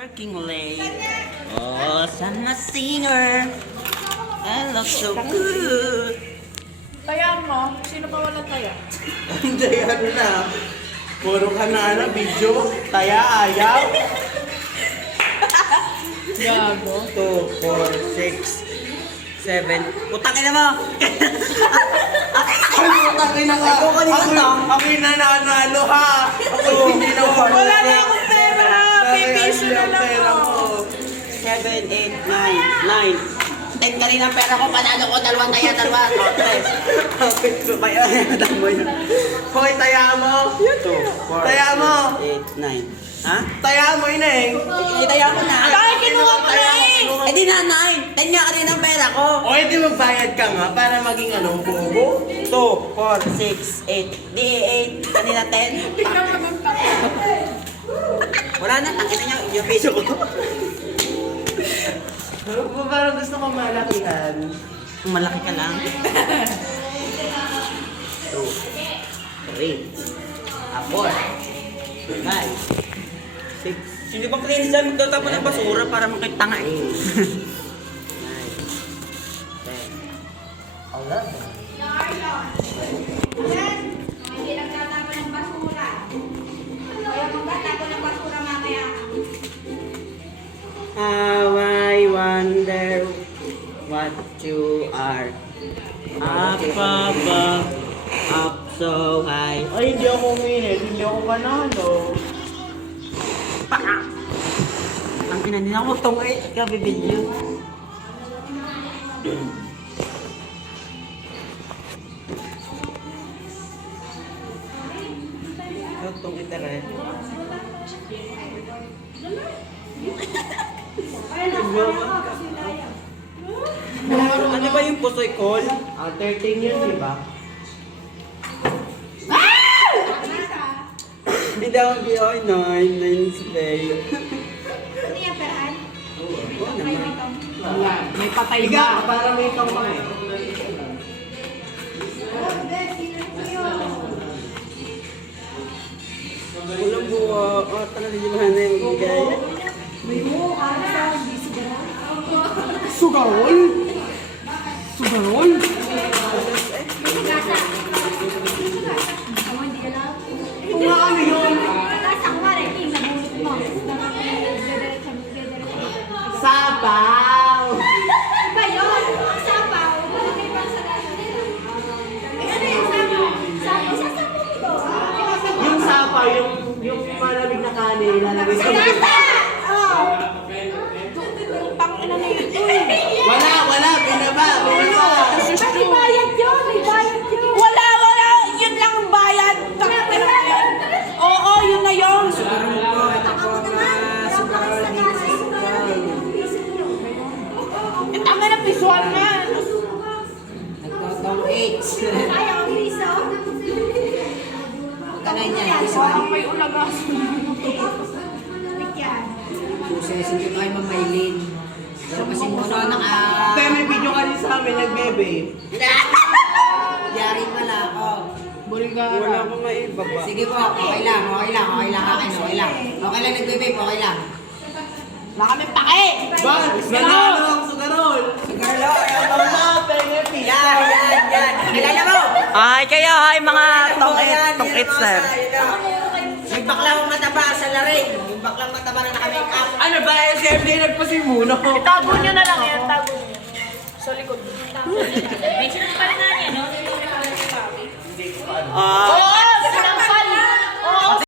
Working late. Oh, sana singer. I look so good. Tayaan mo? Sino pa walang taya? Hindi, ano na. Puro ka na, video. Taya, ayaw. Gago. 2, 4, 6, 7. Putang ina mo! Ay, putang ina nga. Ako kanina lang. Ako yung nananalo, ha. Ako hindi na Wala na akong pera! Pipiso na lang ako. 7, 8, 9. 10 kanina ang pera ko, panalo ko, dalawa. Tres. Okay, so kaya mo yun. Hoy, taya mo. 2, 4, Taya mo. 8, 9. Ha? Taya mo, ineng. Itaya ko na. Ay, kinuha ko na eh! Eh di na, 9. 10 nga kanina ang pera ko. O, hindi magbayad ka nga para maging anong bobo. 2, 4, 6, 8. Di 8. Kanina 10. Tingnan mo ng taya. Wala na, tangkita niya. Yung peso ko. Parang gusto ko malakihan. Malaki ka lang. 2, 3, 4, 5, 6. Hindi bang clean dyan? Magtatapon ng basura para makitanga eh. 9, 10, 11. Hindi nagtatapon ng basura. Kaya magtatapon ng basura mamaya. How I wonder what you are. Up above, up so high. Ay, hindi ako uminit. Hindi ako panalo. Ang ina, hindi na ako itong kabibidyo. Itong itaret. Ano ba yung pusoy call? 13 yun, di ba? Hindi ako ay 9 slay. Ano yung perahan? Oo naman. Wala. May patay Higa, ba? para may kamay. Walang buwa. Oh, talaga di ba na yung bigay? Sugarol? Sugarol? Gasa. Ako hindi alam. Kung nga ano yun? Gasa ko nga rin. Nabulot mo. Sabaw! Iba yun. Sabaw. Malagay pa sa gasa. Ano yung sabaw? Sabaw. Sasabaw mo to. Yung sapa, yung malamig na kanin, lalagay sa Gasa! Oh. Tangina na ito eh. Wala, binaba. May bayad yun. May bayad yun. Wala! Yun lang ang bayad. Tangina na yan. Oo, yun na yun. Ako naman. Wala pa kayo sa gasa. Ang tanga na visual na. Nagtotong 8. Kaya ang piso. Kanay niya. Parang may ulagas. Bigyan. Susesin ko tayo mamailin. Pero kasi muna Te, may video ka rin sa amin, nagbebe. Yari pala ako. Wala akong maibaba. Sige po, okay lang akin, okay lang. Okay lang nagbe-vape, okay lang. Wala kami pake. Bal, nanalo ang sugarol. Carlo, Wala, penge, yan. Kilala mo? Ay, kayo, hi mga tong-it, sir. May baklang mataba sa laring. Yung baklang mataba na naka-make up. Ano ba, SMD nagpasimuno? Itago nyo na lang yan. Tago nyo. Sa likod. May sinunod pa rin nga niya, no? Ah,